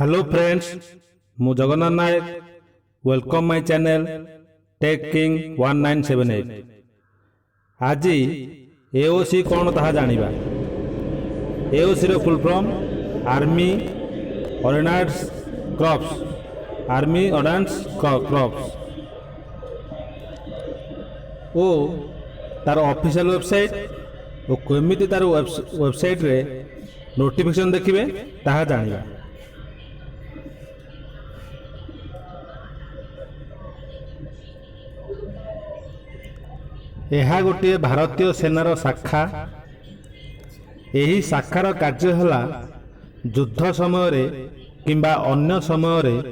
Hello friends, मु Jagannath Nayak welcome my channel tech king 1978। आज AOC कौन ताहा जानिबा। एओसी रो full form army ordnance corps, army ordnance corps ओ तार ऑफिशियल वेबसाइट ओ केमिति तार वेबसाइट रे नोटिफिकेशन देखिबे ताहा जानिबा। यह गोटे भारतीय सेनार शाखा। यही शाखार कार्य है युद्ध समय किंबा अन्य समय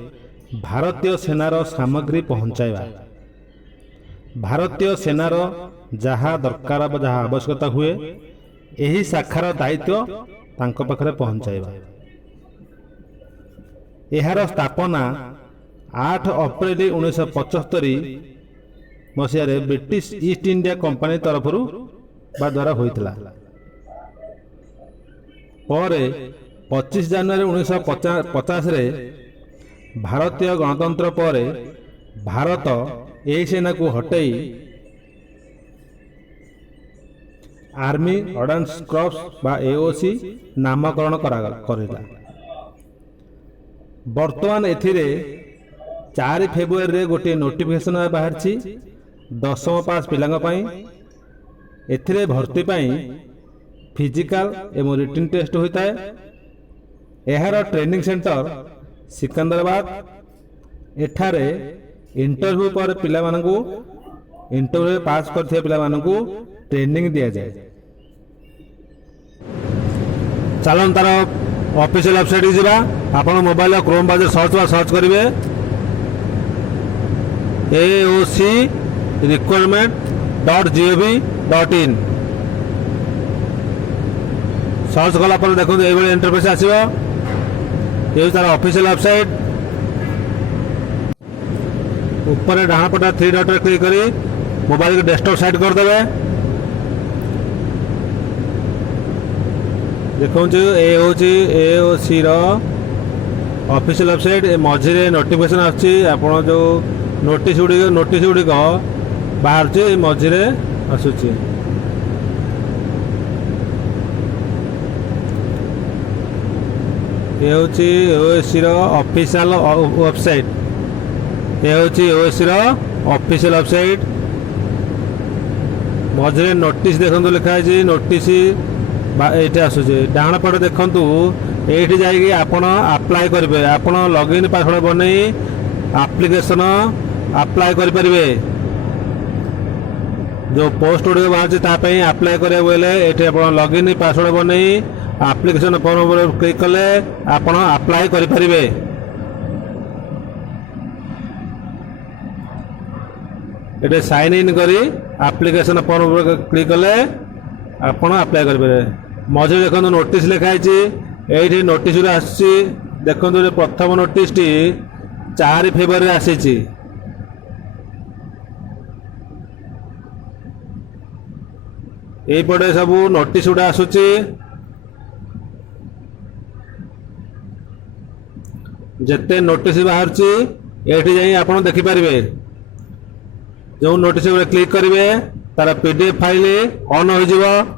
भारतीय सेनार सामग्री पहुँचाइबा। भारतीय सेनार जहाँ दरकार जहाँ आवश्यकता हुए यही शाखार दायित्व तांको पाखरे पहुँचाइबा। यार स्थापना 8 अप्रैल 1975 मसीह ब्रिटिश ईस्ट इंडिया कंपनी तरफ द्वारा होइतला। पर 25 जनवरी 1950 रे भारतीय गणतंत्र पर भारत यही सेना को हटई आर्मी ऑर्डिनेंस क्रॉप्स बा एओसी नामकरण करा। वर्तमान एथिरे 4 फेब्रुआरी रे गोटे नोटिफिकेशन बाहर 10वीं पास पिलांग पई एथिरे भर्ती पई फिजिकल एवं रिटन टेस्ट होता है। यार ट्रेनिंग सेंटर सिकंदराबाद। एठारे इंटरव्यू पर पिला मानकू इंटरव्यू पास करथिया पिला मानकू ट्रेनिंग दिया जाए। चलन तार ऑफिशियल वेबसाइट जिबा। आपण मोबाइल क्रोम ब्राउजर सर्च करिवे AOC requirement.gov.in सर्च कला पर देखो ये इंटरफेस आसीबो। ये तार ऑफिशियल वेबसाइट। ऊपर डाहां पटा 3 डॉट रे क्लिक करी मोबाइल के डेस्कटॉप साइड कर देबे। देखो AOC रो ऑफिशियल वेबसाइट। मझिरे नोटिफिकेशन आछि। आपण जो नोटिस गुड़िक बाहर मझिरे आसुची। ये ओएसी रो ऑफिशियल वेबसाइट। ये ओएसी रो ऑफिशियल वेबसाइट। मझिरे नोटिस देखंतु लिखा है नोटिस ये आसुची। डाण पटे देखंतु एठी जाई आपण अप्लाई करिवे। आपण लॉगिन पासवर्ड बनै एप्लिकेशन अप्लाई करि परिबे। जो पोस्ट गुड़िक बाहर अप्लाई करें बोले ये आप लॉगिन पासवर्ड बनै एप्लिकेशन फॉर्म पर क्लिक कले आप अप्लाई करि परिबे। ये साइन इन करी एप्लिकेशन फॉर्म पर क्लिक कले आप अप्लाई करि परिबे। मझे देखो नोटिस लिखाई ये नोटिस आसी। देखो प्रथम नोटिस 4 फेब्रुआरी आसी। पटे सब नोटिस गुड़ा आसूची। जिते नोटिस बाहर ये जाई आप देखिपारे। जो नोटिस क्लिक करेंगे तार PDF फाइल ऑन हो जिवो।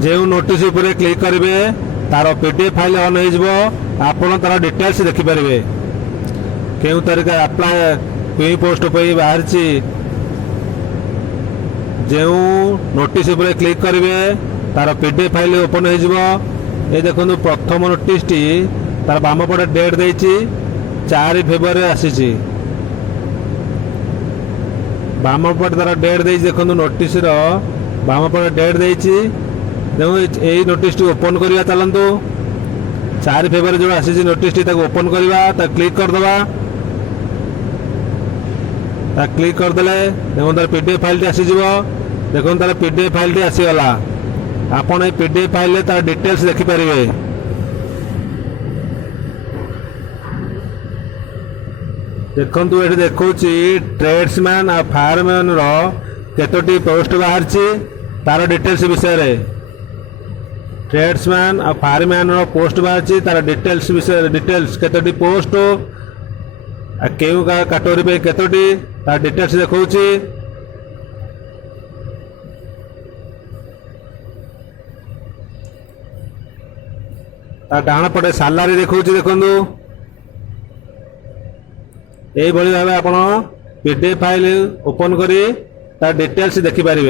जो नोटिस उपरे क्लिक करेंगे तार PDF फाइल ऑन हो आपन तार डिटेल्स देखिपारे। क्यों तारीख अप्लाई क्यों पोस्ट पे बाहर जो नोटिस उपरे क्लिक करेंगे तार PDF फाइल ओपन हो। ये देखो प्रथम नोटिस तार बाम पटे डेट देछि 4 फेब्रुआरी आसी। बाम पटे तार डेट देछि। देखो नोटिस बाम पटे डेट देछि। देखो यही नोटिस ओपन करवा। चलतु 4 फेब्रुआरी जो आसी नोटिस ओपन करवा क्लिक करदे। क्लिक करदे देखो तार PDF फाइल आसीज। देखो तार PDF फाइल आसीगला। आपन ये PDF फाइल तार डिटेल्स देखिपारे। देखंतु एठी देखौची ट्रेड्समैन आ फायरमैन रो केतोटी पोस्ट बाहरची तार डिटेल्स विषय रे। ट्रेड्समैन आ फायरमैन रो पोस्ट बाहरची तार डिटेल्स विषय डिटेल्स केतोटी पोस्ट आ केउ का कैटेगरी पे केतोटी तार डिटेल्स देखौची। तार डाण पटे सैलरी देखौची देखंतु। यही भाव आप पीडीएफ फाइल ओपन करी तार डिटेल्स देखिपारे।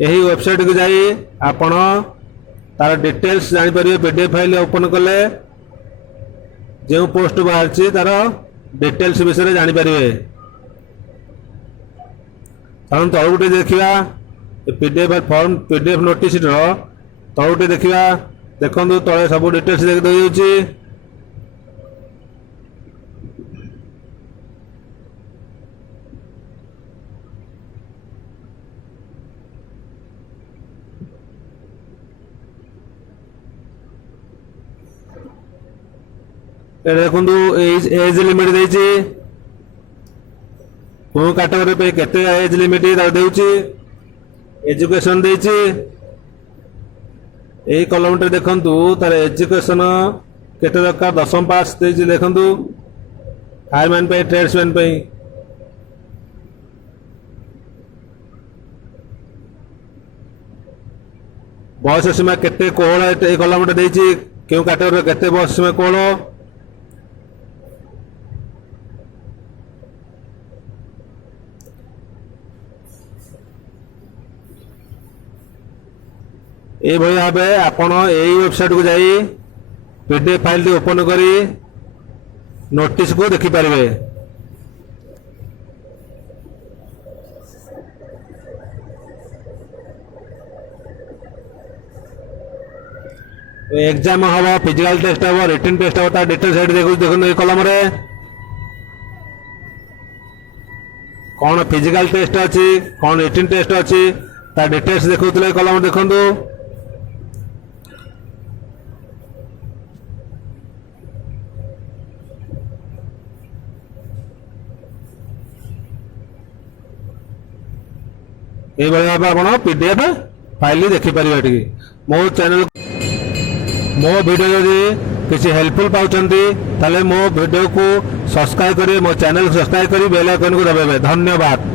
यही वेबसाइट को जाई आपण तार डिटेल्स जापर पीडीएफ फाइल ओपन कले जो पोस्ट बाहर तार डिटेल्स विषय जापर। तलुटे देखा पीडीएफ फॉर्म पीडीएफ नोटिस तलुटे देखा देखो तले सब डिटेल्स देखी। देखु एज लिमिट देछि को कैटेगरी पे केते एज लिमिट देउछि। एजुकेशन देछि ए कॉलम रे देखंतु तार एजुकेशन केते दरकार 10वीं पास देछि। देखंतु फायरमैन पे ट्रेड्समैन पे बयस सीमा केते कोहल ए कॉलम रे देछि केउ कैटेगरी केते बयस सीमा कोहल। ये भाव आपण यही वेबसाइट को जाई पीडीएफ फाइल ओपन करी नोटिस को देखिपारे। एग्जाम हम फिजिकल टेस्ट हम रिटन टेस्ट हम तार डिटेल्स देखो ये कलम रे कौन फिजिकल टेस्ट अच्छी कौन रिटन टेस्ट अच्छी तार डिटेल्स देखो कलम देखु। ये भाव आप पीडीएफ फाइल देखिपारे। मो चैनल मो वीडियो जदि किसी हेल्पफुल पाउछंती ताले मो वीडियो को सब्सक्राइब करी मो चैनल सब्सक्राइब करी बेल आइकन को दबाइबे। धन्यवाद।